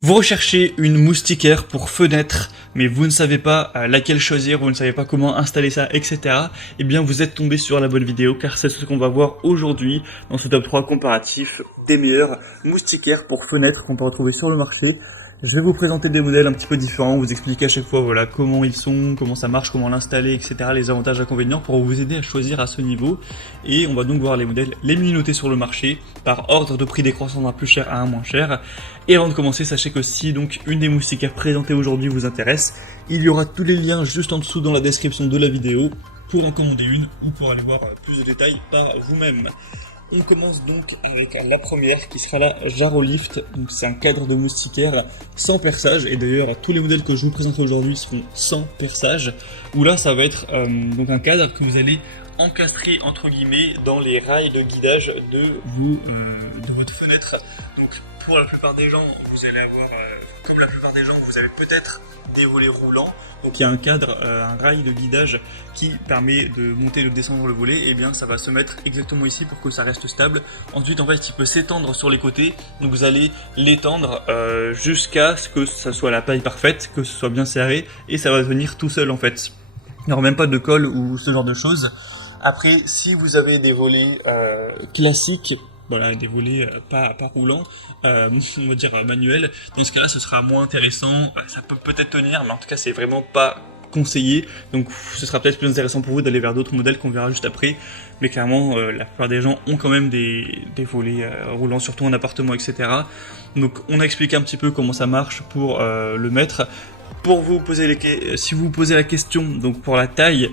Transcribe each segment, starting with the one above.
Vous recherchez une moustiquaire pour fenêtre, mais vous ne savez pas laquelle choisir, vous ne savez pas comment installer ça, etc. Eh bien, vous êtes tombé sur la bonne vidéo, car c'est ce qu'on va voir aujourd'hui dans ce top 3 comparatif des meilleures moustiquaires pour fenêtre qu'on peut retrouver sur le marché. Je vais vous présenter des modèles un petit peu différents, vous expliquer à chaque fois voilà comment ils sont, comment ça marche, comment l'installer, etc. Les avantages et inconvénients pour vous aider à choisir à ce niveau. Et on va donc voir les modèles les mieux notés sur le marché par ordre de prix décroissant d'un plus cher à un moins cher. Et avant de commencer, sachez que si donc une des moustiquaires présentées aujourd'hui vous intéresse, il y aura tous les liens juste en dessous dans la description de la vidéo pour en commander une ou pour aller voir plus de détails par vous-même. On commence donc avec la première qui sera la Jarolift. Donc c'est un cadre de moustiquaire sans perçage, et d'ailleurs tous les modèles que je vous présenterai aujourd'hui seront sans perçage, où là ça va être donc un cadre que vous allez encastrer entre guillemets dans les rails de guidage de votre fenêtre. Donc pour la plupart des gens, vous allez avoir, comme la plupart des gens, vous avez peut-être des volets roulants. Donc il y a un cadre, un rail de guidage qui permet de monter et de descendre le volet, et bien ça va se mettre exactement ici pour que ça reste stable. Ensuite en fait il peut s'étendre sur les côtés, donc vous allez l'étendre jusqu'à ce que ça soit la taille parfaite, que ce soit bien serré, et ça va venir tout seul en fait. Il n'y aura même pas de colle ou ce genre de choses. Après, si vous avez des volets classiques, voilà, des volets pas roulants, on va dire manuels, dans ce cas-là ce sera moins intéressant, ça peut peut-être tenir, mais en tout cas c'est vraiment pas conseillé, donc ce sera peut-être plus intéressant pour vous d'aller vers d'autres modèles qu'on verra juste après, mais clairement la plupart des gens ont quand même des volets roulants, surtout en appartement, etc. Donc on a expliqué un petit peu comment ça marche pour le mettre. Pour vous poser si vous vous posez la question, donc pour la taille,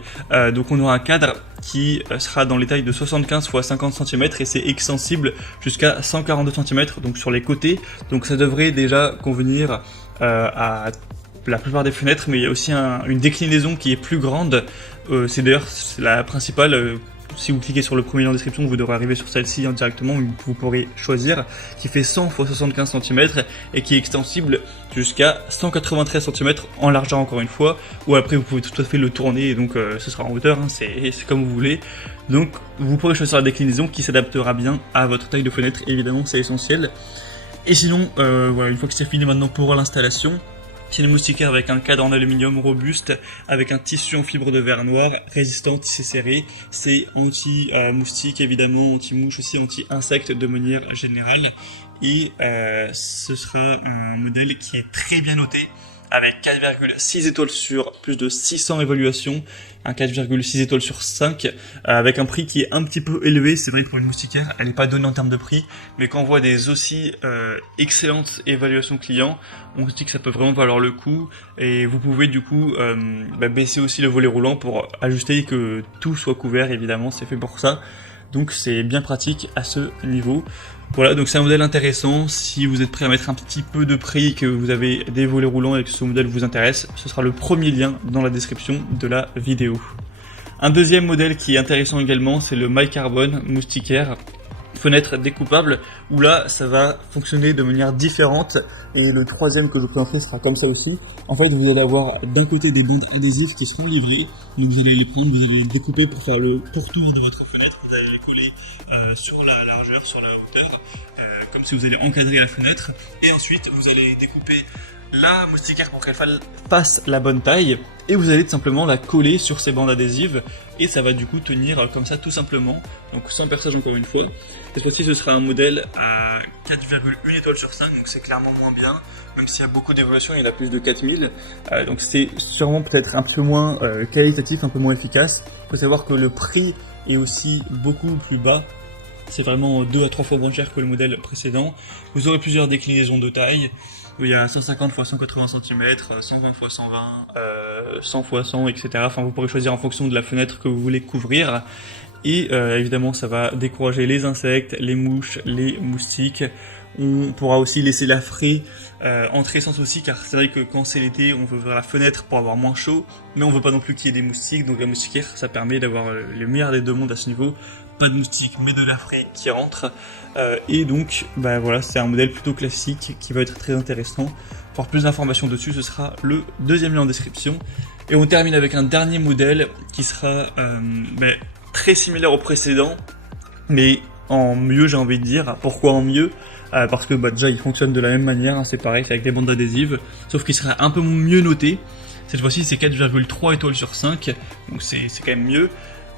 donc on aura un cadre qui sera dans les tailles de 75 x 50 cm et c'est extensible jusqu'à 142 cm donc sur les côtés. Donc ça devrait déjà convenir à la plupart des fenêtres, mais il y a aussi une déclinaison qui est plus grande. C'est d'ailleurs la principale. Si vous cliquez sur le premier lien en description, vous devrez arriver sur celle-ci directement, où vous pourrez choisir, qui fait 100 x 75 cm et qui est extensible jusqu'à 193 cm en largeur encore une fois, ou après vous pouvez tout à fait le tourner, et donc ce sera en hauteur, hein, c'est comme vous voulez. Donc vous pourrez choisir la déclinaison qui s'adaptera bien à votre taille de fenêtre, évidemment c'est essentiel. Et sinon, voilà, une fois que c'est fini maintenant pour l'installation, c'est une moustiquaire avec un cadre en aluminium robuste, avec un tissu en fibre de verre noir, résistant, tissé serré. C'est anti-moustique évidemment, anti-mouche aussi, anti-insectes de manière générale. Et ce sera un modèle qui est très bien noté, avec 4,6 étoiles sur plus de 600 évaluations, un 4,6 étoiles sur 5, avec un prix qui est un petit peu élevé. C'est vrai que pour une moustiquaire, elle n'est pas donnée en termes de prix, mais quand on voit des aussi excellentes évaluations clients, on se dit que ça peut vraiment valoir le coup, et vous pouvez du coup baisser aussi le volet roulant pour ajuster que tout soit couvert, évidemment, c'est fait pour ça. Donc c'est bien pratique à ce niveau. Voilà, donc c'est un modèle intéressant. Si vous êtes prêt à mettre un petit peu de prix, que vous avez des volets roulants et que ce modèle vous intéresse, ce sera le premier lien dans la description de la vidéo. Un deuxième modèle qui est intéressant également, c'est le MyCarbon moustiquaire fenêtre découpable, où là ça va fonctionner de manière différente, et le troisième que je vous présenterai sera comme ça aussi. En fait vous allez avoir d'un côté des bandes adhésives qui seront livrées, donc vous allez les prendre, vous allez les découper pour faire le pourtour de votre fenêtre, vous allez les coller sur la largeur, sur la hauteur, comme si vous allez encadrer la fenêtre, et ensuite vous allez découper la moustiquaire pour qu'elle fasse la bonne taille, et vous allez tout simplement la coller sur ces bandes adhésives, et ça va du coup tenir comme ça tout simplement, donc sans perçage encore une fois. Cette fois-ci ce sera un modèle à 4,1 étoiles sur 5, donc c'est clairement moins bien, même s'il y a beaucoup d'évolution, il y en a plus de 4000, donc c'est sûrement peut-être un petit peu moins qualitatif, un peu moins efficace. Il faut savoir que le prix est aussi beaucoup plus bas. C'est vraiment 2 à 3 fois moins cher que le modèle précédent. Vous aurez plusieurs déclinaisons de taille. Il y a 150 x 180 cm, 120 x 120, 100 x 100, etc. Enfin, vous pourrez choisir en fonction de la fenêtre que vous voulez couvrir. Et évidemment, ça va décourager les insectes, les mouches, les moustiques. On pourra aussi laisser la fraie entrer sans souci, car c'est vrai que quand c'est l'été, on veut ouvrir la fenêtre pour avoir moins chaud, mais on veut pas non plus qu'il y ait des moustiques. Donc la moustiquaire, ça permet d'avoir le meilleur des deux mondes à ce niveau. Pas de moustiques, mais de la fraie qui rentre. Et donc, voilà, c'est un modèle plutôt classique qui va être très intéressant. Pour plus d'informations dessus, ce sera le deuxième lien en description. Et on termine avec un dernier modèle qui sera très similaire au précédent, mais en mieux, j'ai envie de dire. Pourquoi en mieux? parce que déjà il fonctionne de la même manière, hein, c'est pareil, c'est avec des bandes adhésives, sauf qu'il sera un peu mieux noté. Cette fois-ci c'est 4,3 étoiles sur 5, donc c'est quand même mieux.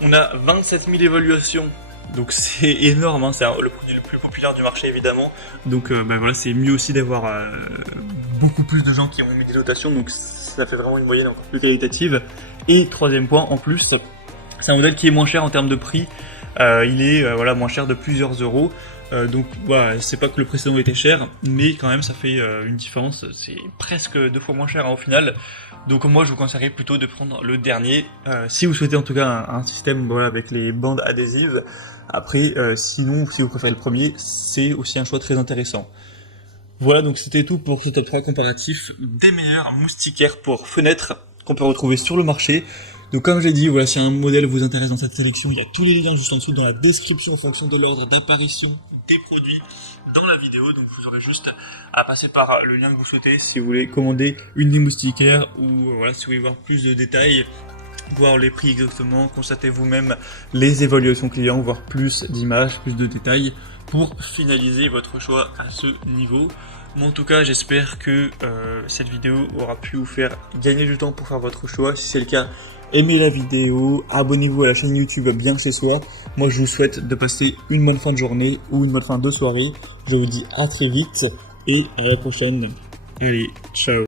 On a 27 000 évaluations, donc c'est énorme, hein, c'est le produit le plus populaire du marché évidemment, donc voilà, c'est mieux aussi d'avoir beaucoup plus de gens qui ont mis des notations, donc ça fait vraiment une moyenne encore plus qualitative. Et troisième point, en plus, c'est un modèle qui est moins cher en termes de prix, il est voilà, moins cher de plusieurs euros. Donc voilà, c'est pas que le précédent était cher, mais quand même ça fait une différence, c'est presque 2 fois moins cher hein, au final. Donc moi je vous conseillerais plutôt de prendre le dernier, si vous souhaitez en tout cas un système voilà, avec les bandes adhésives. Après sinon si vous préférez le premier, c'est aussi un choix très intéressant. Voilà, donc c'était tout pour ce top 3 comparatif des meilleurs moustiquaires pour fenêtres qu'on peut retrouver sur le marché. Donc comme j'ai dit, voilà, si un modèle vous intéresse dans cette sélection, il y a tous les liens juste en dessous dans la description en fonction de l'ordre d'apparition des produits dans la vidéo. Donc vous aurez juste à passer par le lien que vous souhaitez si vous voulez commander une des moustiquaires ou voilà, si vous voulez voir plus de détails, voir les prix exactement, constater vous-même les évaluations clients, voir plus d'images, plus de détails pour finaliser votre choix à ce niveau. Moi en tout cas j'espère que cette vidéo aura pu vous faire gagner du temps pour faire votre choix. Si c'est le cas, aimez la vidéo, abonnez-vous à la chaîne YouTube Bien Chez Soi. Moi je vous souhaite de passer une bonne fin de journée ou une bonne fin de soirée. Je vous dis à très vite et à la prochaine. Allez, ciao.